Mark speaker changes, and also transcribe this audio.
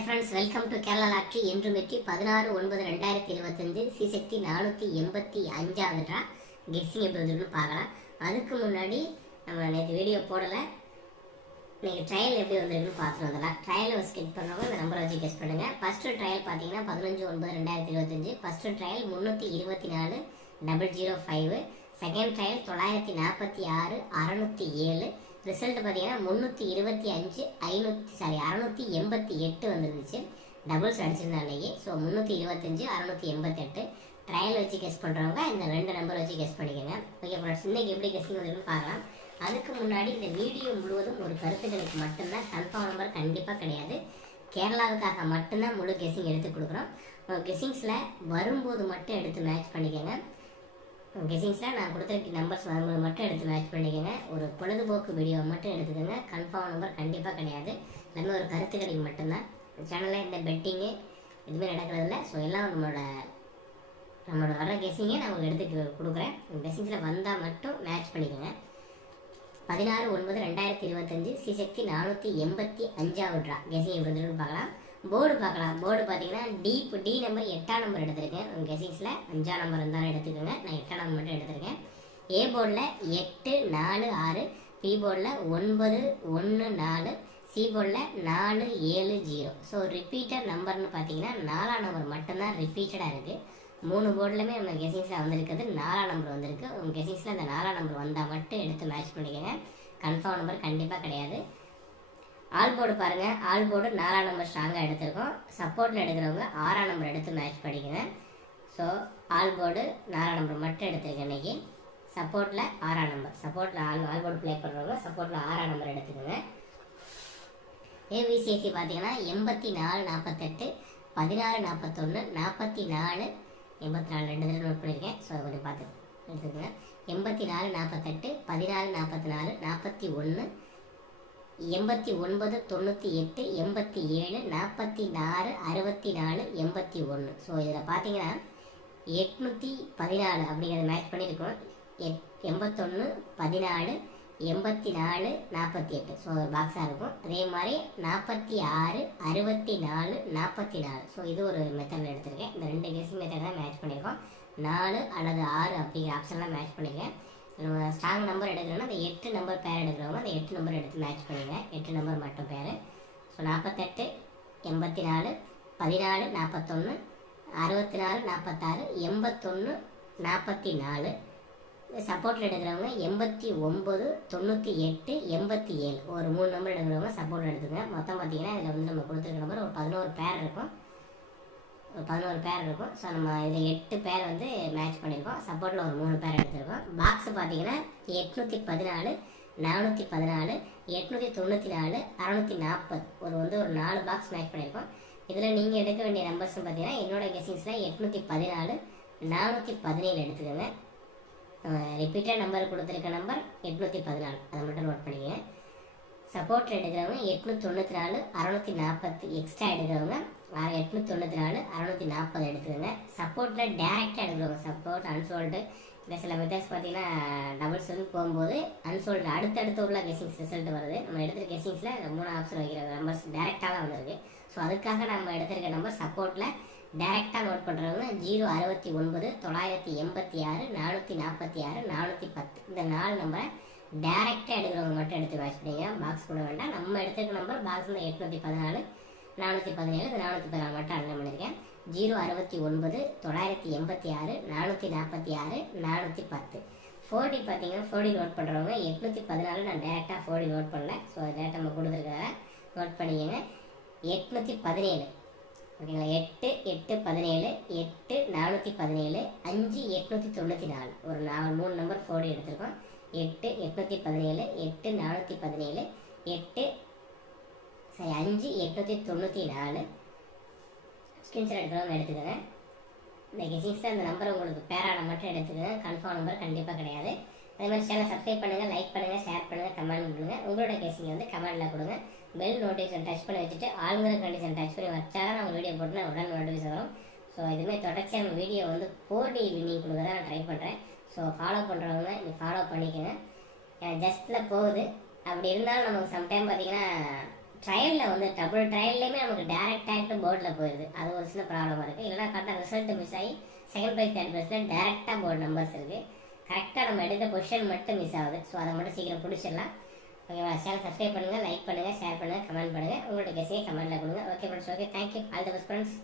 Speaker 1: Hi friends welcome to Kerala lottery. என்று வெற்றி பதினாறு ஒன்பது ரெண்டாயிரத்தி இருபத்தஞ்சு. சிசக்தி நானூற்றி எண்பத்தி அஞ்சாவது ட்ரா. கெஸ்ஸிங் எப்படி வந்துருன்னு பார்க்கலாம். அதுக்கு முன்னாடி நம்ம நேற்று வீடியோ போடலை. நீங்கள் ட்ரையல் எப்படி வந்துருக்குன்னு பார்த்துட்டு வந்துடலாம். ட்ரையல் ஸ்கிப் பண்ணுறவங்க இந்த நம்பரை வச்சு கெஸ்ட் பண்ணுங்கள் ஃபஸ்ட்டு ட்ரையல் பார்த்தீங்கன்னா பதினஞ்சு ஒன்பது ரெண்டாயிரத்தி இருபத்தஞ்சு. ஃபஸ்ட்டு ட்ரையல் முந்நூற்றி இருபத்தி நாலு double zero five second trial தொள்ளாயிரத்தி நாற்பத்தி ஆறு அறநூற்றி ஏழு. ரிசல்ட் பார்த்தீங்கன்னா முந்நூற்றி இருபத்தி அஞ்சு ஐநூற்றி சாரி அறநூற்றி எண்பத்தி எட்டு வந்துருந்துச்சு. டபுள்ஸ் அடிச்சிருந்தேன் அன்னைக்கு. ஸோ முந்நூற்றி இருபத்தஞ்சு அறநூற்றி எண்பத்தெட்டு ட்ரையல் வச்சு கெஸ் பண்ணுறவங்க இந்த ரெண்டு நம்பர் வச்சு கெஸ் பண்ணிக்கோங்க. ஓகே ஃப்ரெண்ட்ஸ் இன்னைக்கு எப்படி கெஸ்ஸிங் வந்துருக்குன்னு பார்க்கலாம். அதுக்கு முன்னாடி இந்த வீடியோ முழுவதும் ஒரு கருத்துக்களுக்கு மட்டும்தான் கன்ஃபார்ம் நம்பர் கண்டிப்பாக கிடையாது. கேரளாவுக்காக மட்டும்தான் முழு கெஸ்ஸிங் எடுத்து கொடுக்குறோம். கெஸ்ஸிங்ஸில் வரும்போது மட்டும் எடுத்து மேட்ச் பண்ணிக்கோங்க. கெஸிங்ஸில் நான் கொடுத்துருக்க நம்பர்ஸ் வரும்போது மட்டும் எடுத்து மேட்ச் பண்ணிக்கோங்க. ஒரு பொழுதுபோக்கு வீடியோ மட்டும் எடுத்துக்கோங்க. கன்ஃபார்ம் நம்பர் கண்டிப்பாக கிடையாது. எல்லாமே ஒரு கருத்துக்களுக்கு மட்டும்தான். சேனலில் இந்த பெட்டிங்கு எதுவுமே நடக்கிறதில்ல. ஸோ எல்லாம் நம்மளோட நம்மளோட வர கெஸிங்கை நான் உங்களுக்கு எடுத்து கொடுக்குறேன். கெஸிங்ஸில் வந்தால் மட்டும் மேட்ச் பண்ணிக்கோங்க. பதினாறு ஒன்பது ரெண்டாயிரத்தி இருபத்தஞ்சு சிசக்தி நானூற்றி எண்பத்தி அஞ்சாவது ட்ரா கெஸிங் எப்படி பார்க்கலாம். போர்டு பார்க்கலாம். போர்டு பார்த்தீங்கன்னா டி டி நம்பர் எட்டாம் நம்பர் எடுத்திருக்கேன். உங்கள் கெசிங்ஸில் அஞ்சாம் நம்பர் இருந்தாலும் எடுத்துக்கோங்க. நான் எட்டாம் நம்பர் மட்டும் எடுத்திருக்கேன். ஏ போர்டில் எட்டு நாலு ஆறு பி போர்டில் ஒன்பது ஒன்று நாலு சி போர்டில் நாலு ஏழு ஜீரோ. ஸோ ரிப்பீட்டட் நம்பர்னு பார்த்தீங்கன்னா நாலாம் நம்பர் மட்டும்தான் ரிப்பீட்டடாக இருக்குது மூணு போர்டுலையுமே நம்ம கெசிங்ஸில் வந்திருக்கிறது நாலாம் நம்பர் வந்திருக்கு. உங்கள் கெசிங்ஸில் இந்த நாலாம் நம்பர் வந்தால் மட்டும் எடுத்து மேட்ச் பண்ணிக்கோங்க. கன்ஃபார்ம் நம்பர் கண்டிப்பாக கிடையாது. ஆல் போர்டு பாருங்கள் ஆல் போர்டு நாலாம் நம்பர் ஸ்ட்ராங்காக எடுத்திருக்கோம். சப்போர்ட்டில் எடுக்கிறவங்க ஆறாம் நம்பர் எடுத்து மேட்ச் பண்ணிக்கங்க ஸோ ஆல் போர்டு நாலாம் நம்பர் மட்டும் எடுத்துருக்கேன் இன்னைக்கு. சப்போர்ட்டில் ஆறாம் நம்பர் சப்போர்ட்டில் ஆல் ஆல் போர்டு ப்ளே பண்ணுறவங்க சப்போர்ட்டில் ஆறாம் நம்பர் எடுத்துக்கோங்க. ஏவிசிஎஸ்சி பார்த்தீங்கன்னா எண்பத்தி நாலு நாற்பத்தெட்டு பதினாறு நாற்பத்தொன்று நாற்பத்தி நாலு எண்பத்தி நாலு ரெண்டு தடவை நோட் பண்ணியிருக்கேன் ஸோ கொஞ்சம் பார்த்து எடுத்துக்கோங்க. எண்பத்தி நாலு நாற்பத்தெட்டு பதினாலு நாற்பத்தி நாலு நாற்பத்தி ஒன்று எண்பத்தி ஒன்பது தொண்ணூற்றி எட்டு எண்பத்தி ஏழு நாற்பத்தி நாலு அறுபத்தி நாலு எண்பத்தி ஒன்று. ஸோ இதில் பார்த்தீங்கன்னா எட்நூற்றி பதினாலு அப்படிங்கிறத மேட்ச் பண்ணியிருக்கோம். எட் எண்பத்தொன்று பதினாலு எண்பத்தி நாலு நாற்பத்தி எட்டு. ஸோ ஒரு பாக்ஸாக இருக்கும். அதே மாதிரி நாற்பத்தி ஆறு அறுபத்தி நாலு நாற்பத்தி நாலு. ஸோ இது ஒரு மெத்தடில் எடுத்திருக்கேன். இந்த ரெண்டு கேஸ் மெத்தட் தான் மேட்ச் பண்ணியிருக்கோம். நாலு அல்லது ஆறு அப்படிங்கிற ஆப்ஷன்லாம் மேட்ச் பண்ணியிருக்கேன். ஸ்ட்ராங் நம்பர் எடுக்கணும்னா அந்த எட்டு நம்பர் பேர் எடுக்கிறவங்க அந்த எட்டு நம்பர் எடுத்து மேட்ச் பண்ணுங்க. எட்டு நம்பர் மட்டும் பேர் ஸோ நாற்பத்தெட்டு எண்பத்தி நாலு பதினாலு நாற்பத்தொன்று அறுபத்தி நாலு நாற்பத்தாறு எண்பத்தொன்று நாற்பத்தி நாலு சப்போர்ட்டில் எடுக்கிறவங்க எண்பத்தி ஒம்பது தொண்ணூற்றி எட்டு எண்பத்தி ஏழு. ஒரு மூணு நம்பர் எடுக்கிறவங்க சப்போர்ட் எடுத்துங்க மொத்தம் பார்த்தீங்கன்னா இதில் வந்து நம்ம கொடுத்துருக்க நம்பர் ஒரு பதினோரு பேர் இருக்கும். பதினோரு பேர் இருக்கும். ஸோ நம்ம இதில் எட்டு பேர் வந்து மேட்ச் பண்ணியிருக்கோம் சப்போர்ட்டில் ஒரு மூணு பேர் எடுத்திருக்கோம். பாக்ஸ் பார்த்தீங்கன்னா எட்நூற்றி பதினாலு நானூற்றி பதினாலு எட்நூற்றி தொண்ணூற்றி நாலு அறநூற்றி நாற்பது ஒரு வந்து ஒரு நாலு பாக்ஸ் மேட்ச் பண்ணியிருக்கோம் இதில் நீங்கள் எடுக்க வேண்டிய நம்பர்ஸ் பார்த்தீங்கன்னா என்னோட கெஸிங்ஸில் எட்நூற்றி பதினாலு நானூற்றி பதினேழு எடுத்துக்கோங்க. ரிப்பீட்டாக நம்பர் கொடுத்துருக்க நம்பர் எட்நூற்றி பதினாலு. அதை மட்டும் நோட் பண்ணிக்கங்க. சப்போர்ட் எடுக்கிறவங்க எட்நூற்றி தொண்ணூற்றி நாலு அறநூற்றி நாற்பத்தி எக்ஸ்ட்ரா எடுக்கிறவங்க எட்நூற்றி தொண்ணூற்றி நாலு அறநூற்றி நாற்பது எடுத்துக்கோங்க சப்போர்ட்டில் டேரெக்டாக எடுக்கிறவங்க சப்போர்ட் அன்சோல்டு இல்லை சில மெத்தட்ஸ் பார்த்தீங்கன்னா டபுள் வந்து போகும்போது அன்சோல்டு அடுத்தடுத்து உள்ள கெஸிங்ஸ் ரிசல்ட் வருது. நம்ம எடுத்துகிற கெஸிங்ஸில் மூணு ஆப்ஷன் வைக்கிற நம்பர்ஸ் டேரெக்டாக தான் வந்திருக்கு. ஸோ அதுக்காக நம்ம எடுத்திருக்க நம்பர் சப்போர்ட்டில் டேரெக்டாக நோட் பண்ணுறவங்க ஜீரோ அறுபத்தி ஒன்பது தொள்ளாயிரத்தி எண்பத்தி ஆறு நானூற்றி நாற்பத்தி ஆறு நானூற்றி பத்து. இந்த நாலு நம்பரை டேரெக்டாக எடுக்கிறவங்க மட்டும் எடுத்து மேட்ச் பண்ணிங்க பாக்ஸ் கூட வேண்டாம். நம்ம எடுத்துக்க நம்பர் பாக்ஸில் எட்நூற்றி பதினாலு நானூற்றி பதினேழு நானூற்றி பதினாலு மட்டும் அட்டன் பண்ணியிருக்கேன் ஜீரோ அறுபத்தி ஒன்பது தொள்ளாயிரத்தி எண்பத்தி ஆறு நானூற்றி நாற்பத்தி ஆறு நானூற்றி பத்து ஃபோர்டி பார்த்தீங்கன்னா ஃபோர்டி நோட் பண்ணுறவங்க எட்நூற்றி பதினாலு நான் டேரெக்டாக ஃபோர்டி நோட் பண்ணல. ஸோ டேட்டா நம்ம கொடுத்துருக்காங்க நோட் பண்ணிக்கங்க. எட்நூற்றி பதினேழு ஓகேங்களா? எட்டு எட்டு பதினேழு எட்டு நானூற்றி பதினேழு அஞ்சு எட்நூற்றி தொண்ணூற்றி நாலு ஒரு நாலு மூணு நம்பர் ஃபோர்டி எடுத்திருக்கோம். எட்டு எட்நூற்றி பதினேழு எட்டு நானூற்றி பதினேழு எட்டு சரி அஞ்சு எட்நூற்றி தொண்ணூற்றி நாலு. ஸ்கிரீன்ஷாட் எடுக்கிறவங்க எடுத்துக்கோங்க. இந்த கெசிங்ஸில் அந்த நம்பர் உங்களுக்கு பேரான மட்டும் எடுத்துக்கோங்க. கன்ஃபார்ம் நம்பர் கண்டிப்பாக கிடையாது. அதே மாதிரி சேனல் சப்ஸ்கிரைப் பண்ணுங்கள் லைக் பண்ணுங்கள் ஷேர் பண்ணுங்கள் கமெண்ட் பண்ணுங்கள் உங்களோட கேசிங்க வந்து கமெண்ட்டில் கொடுங்க. பெல் நோட்டிஃபிகேஷன் டச் பண்ணி வச்சுட்டு ஆளுங்கிற கண்டிஷன் டச் பண்ணி வச்சா தான் நான் வீடியோ போட்டு நான் உடனே நோட்டிஃபிகேஷன் வரும். ஸோ இதுமாதிரி தொடர்ச்சியாக நம்ம வீடியோ வந்து ஃபோர் டி கொடுக்க தான் நான் ட்ரை பண்ணுறேன் ஸோ ஃபாலோ பண்ணுறவங்க நீங்கள் ஃபாலோ பண்ணிக்கங்க. ஜஸ்ட்டில் போகுது. அப்படி இருந்தாலும் நமக்கு சம்டைம் பார்த்தீங்கன்னா ட்ரையலில் வந்து டபுள் ட்ரையல்லையுமே நமக்கு டேரக்ட் டேரக்ட் போர்டில் போயிடுது அது ஒரு சின்ன ப்ராப்ளமாக இருக்குது இல்லைனா கரெக்டாக ரிசல்ட் மிஸ் ஆகி செகண்ட் ப்ரைஸ் தேர்ட் ப்ரைஸில் டேரெக்டாக போர்டு நம்பர்ஸ் இருக்குது கரெக்டாக நம்ம எடுத்த பொசிஷன் மட்டும் மிஸ் ஆகுது. ஸோ அதை மட்டும் சீக்கிரம் பிடிச்சிடலாம். ஓகேவா சேனல் சப்ஸ்கிரைப் பண்ணுங்கள் லைக் பண்ணுங்கள் ஷேர் பண்ணுங்கள் கமெண்ட் பண்ணுங்கள் உங்களோட கெஸையும் கமெண்ட்டில் கொடுங்க. Okay friends okay thank you all the best friends